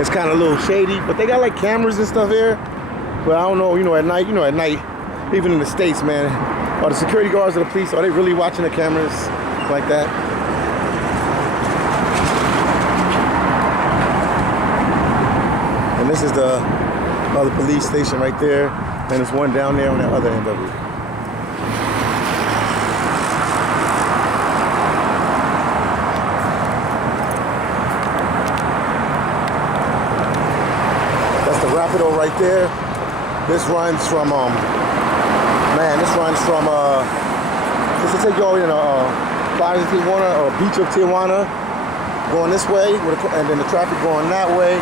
It's kind of a little shady, but they got like cameras and stuff here. But I don't know, at night, even in the States, man, are the security guards or the police, are they really watching the cameras like that? And this is the other police station right there, and there's one down there on the other end of it. That's the Rapido right there. This runs from, this will take you all in Plaza Tijuana or beach of Tijuana, going this way, and then the traffic going that way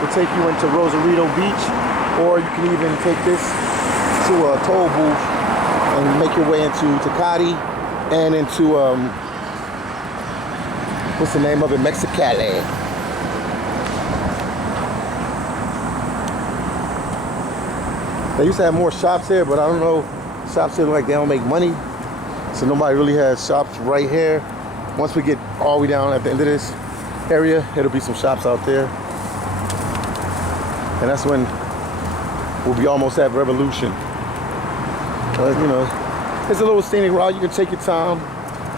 will take you into YSRIDO Beach, or you can even take this to a toll booth and make your way into Tecate and into, what's the name of it, Mexicali. They used to have more shops here, but I don't know, shops here look like they don't make money. So nobody really has shops right here. Once we get all the way down at the end of this area, it'll be some shops out there. And that's when we'll be almost at Revolution. It's a little scenic route. You can take your time,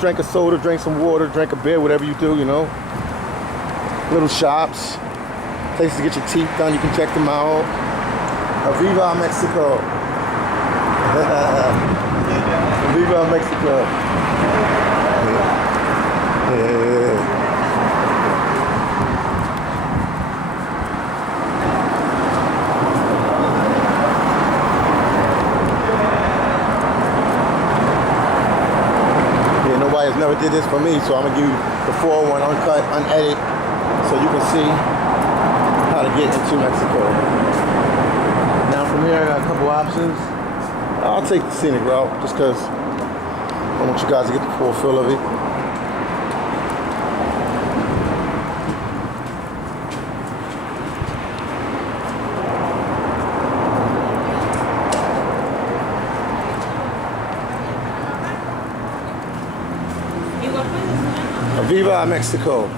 drink a soda, drink some water, drink a beer, whatever you do, Little shops, places to get your teeth done, you can check them out. Viva Mexico. Viva Mexico. Yeah. Nobody has never did this for me, so I'm gonna give you the 401 uncut, unedited, so you can see how to get into Mexico. Now from here I got a couple options. I'll take the scenic route just because I want you guys to get the full feel of it. Viva Mexico.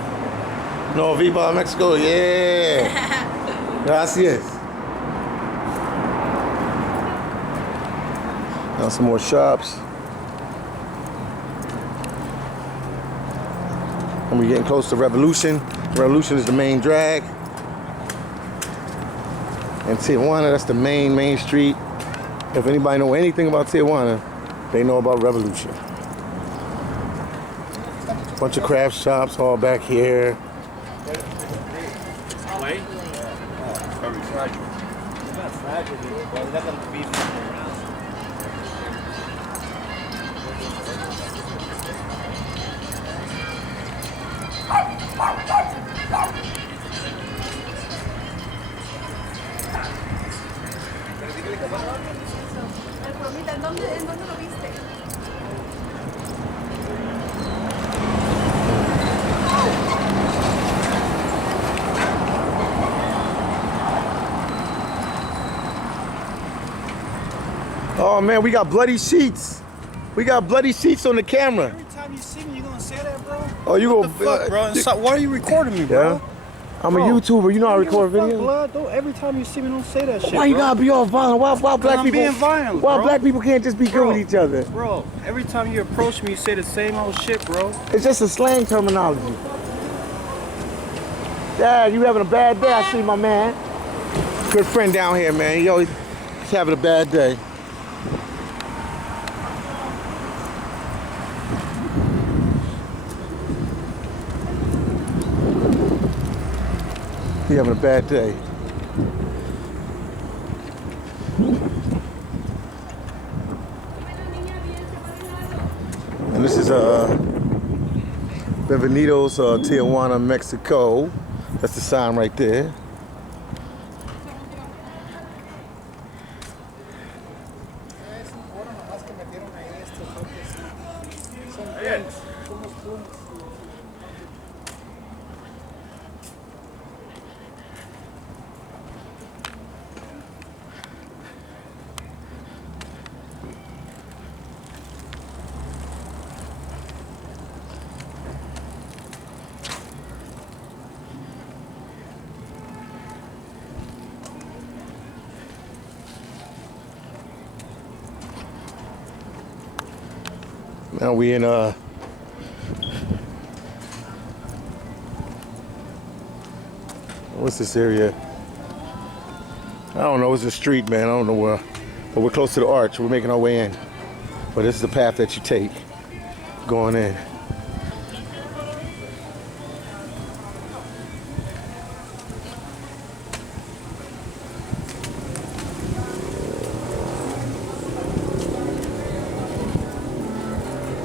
No, Viva Mexico, yeah. Gracias. Now some more shops. And we're getting close to Revolution. Revolution is the main drag. And Tijuana, that's the main street. If anybody know anything about Tijuana, they know about Revolution. Bunch of craft shops all back here. ¿En dónde lo viste? Oh man, we got bloody sheets. We got bloody sheets on the camera. Every time you see me, you gonna say that, bro? Oh, you what the fuck, bro? So, why are you recording me, bro? Yeah. I'm a YouTuber. You know I record videos. Blood. Every time you see me, don't say that shit. Why you gotta be all violent? Why black people? Being violent, why bro. Black people can't just be good with each other? Bro, every time you approach me, you say the same old shit, bro. It's just a slang terminology. Dad, you having a bad day? I see my man. Good friend down here, man. He always having a bad day. He having a bad day. And this is Bienvenidos Tijuana, Mexico. That's the sign right there. Now we in what's this area? I don't know. It's a street, man. I don't know where, but we're close to the arch. We're making our way in. But this is the path that you take going in.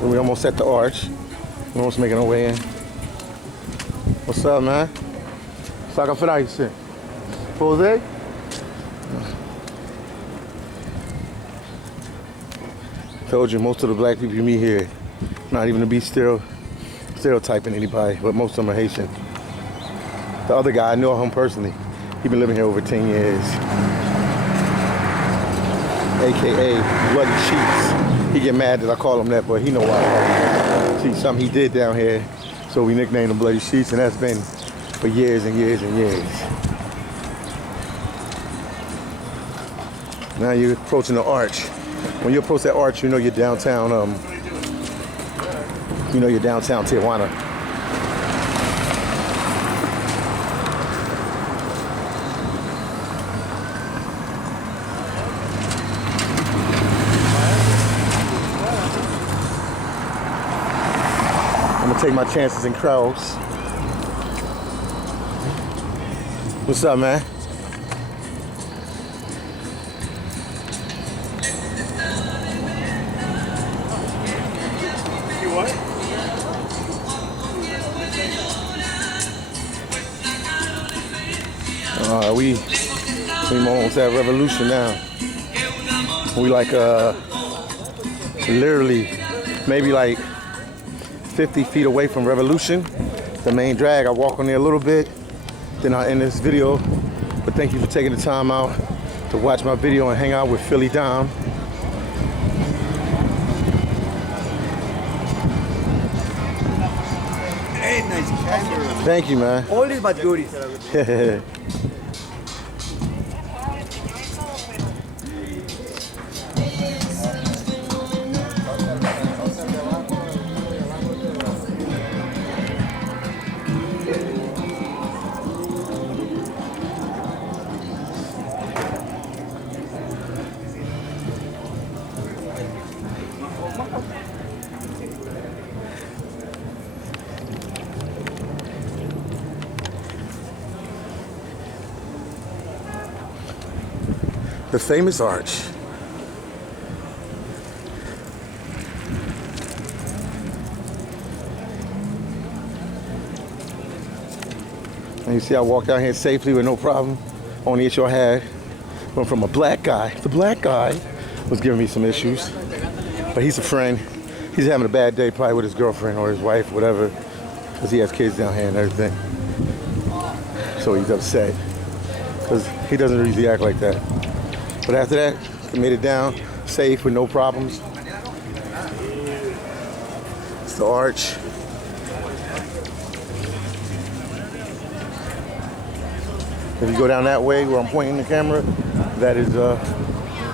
We almost at the arch. We're almost making our way in. What's up, man? Saca fry, você. Jose? Told you, most of the black people you meet here, not even to be stereotyping anybody, but most of them are Haitian. The other guy, I know him personally. He's been living here over 10 years. AKA Bloody Sheets. He get mad that I call him that, but he know why I call him that. See, something he did down here, so we nicknamed him Bloody Sheets, and that's been for years and years and years. Now you're approaching the arch. When you approach that arch, you know you're downtown. Tijuana. I'm gonna take my chances in crowds. What's up, man? You what? We almost at Revolution now. We like literally maybe like 50 feet away from Revolution, the main drag. I walk on there a little bit, then I end this video. But thank you for taking the time out to watch my video and hang out with Philly Dom. Hey, nice camera. Thank you, man. Only but goodies. The famous arch. And you see I walked out here safely with no problem. Only issue I had went from a black guy. The black guy was giving me some issues, but he's a friend. He's having a bad day probably with his girlfriend or his wife, whatever, because he has kids down here and everything. So he's upset because he doesn't usually act like that. But after that, I made it down safe with no problems. It's the arch. If you go down that way where I'm pointing the camera, that is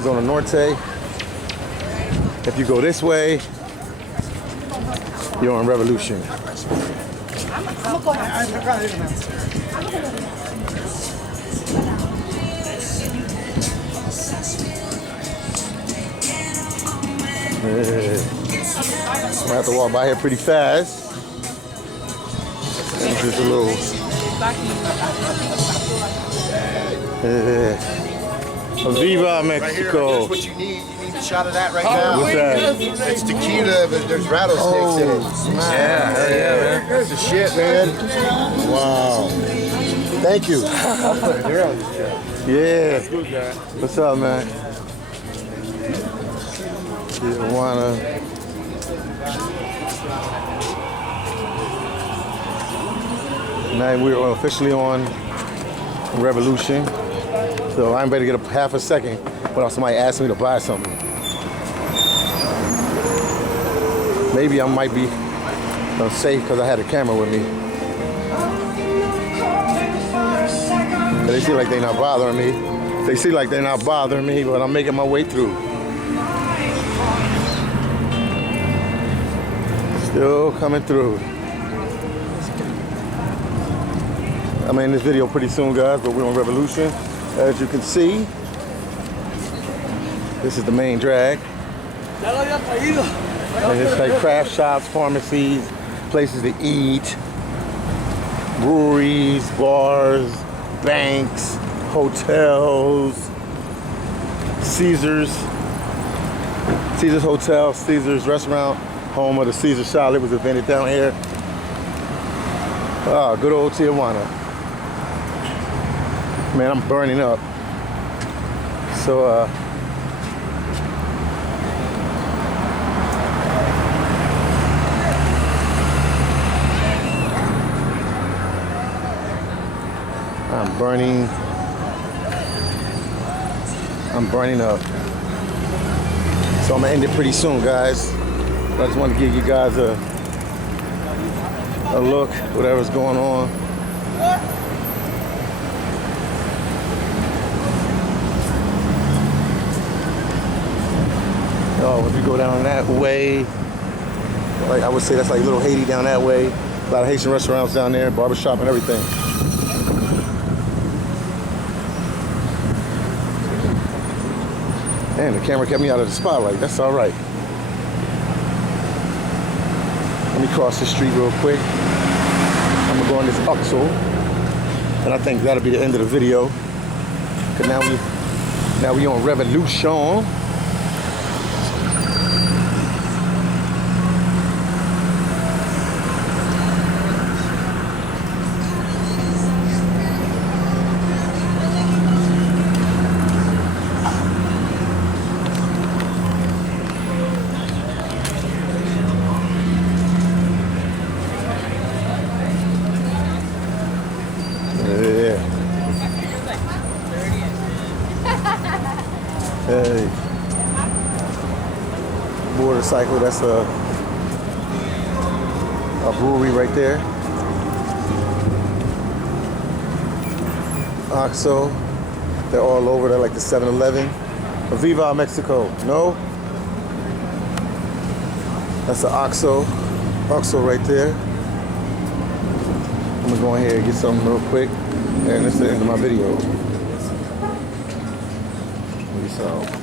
Zona Norte. If you go this way, you're on Revolution. I have to walk by here pretty fast. It's just a little. Viva Mexico! Right here, here's what you need. You need a shot of that right now. What's that? It's tequila, but there's rattlesnakes in it. Yeah, man. That's the shit, man. Wow. Thank you. Yeah. What's up, man? Tijuana. Now we're officially on Revolution. So I'm ready to get a half a second without somebody asking me to buy something. Maybe I might be safe because I had a camera with me. They seem like they're not bothering me. They seem like they're not bothering me, but I'm making my way through. Still coming through. I'm in this video pretty soon, guys, but we're on Revolution. As you can see, this is the main drag. And it's like craft shops, pharmacies, places to eat, breweries, bars, banks, hotels, Caesar's Hotel, Caesar's Restaurant, home of the Caesar Salad was invented down here. Ah, good old Tijuana. Man, I'm burning up. So, I'm burning up. So I'm gonna end it pretty soon, guys. I just want to give you guys a look, whatever's going on. Oh, if you go down that way, like I would say that's like Little Haiti down that way. A lot of Haitian restaurants down there, barbershop and everything. Man, the camera kept me out of the spotlight. That's all right. Let me cross the street real quick. I'm gonna go on this Uxel, and I think that'll be the end of the video. Cause now we on Revolution. Hey, motorcycle, that's a brewery right there. OXXO, they're all over, they're like the 7-Eleven. Viva Mexico, no? That's the OXXO right there. I'm gonna go in here and get something real quick, and this is the end of my video. Peace out.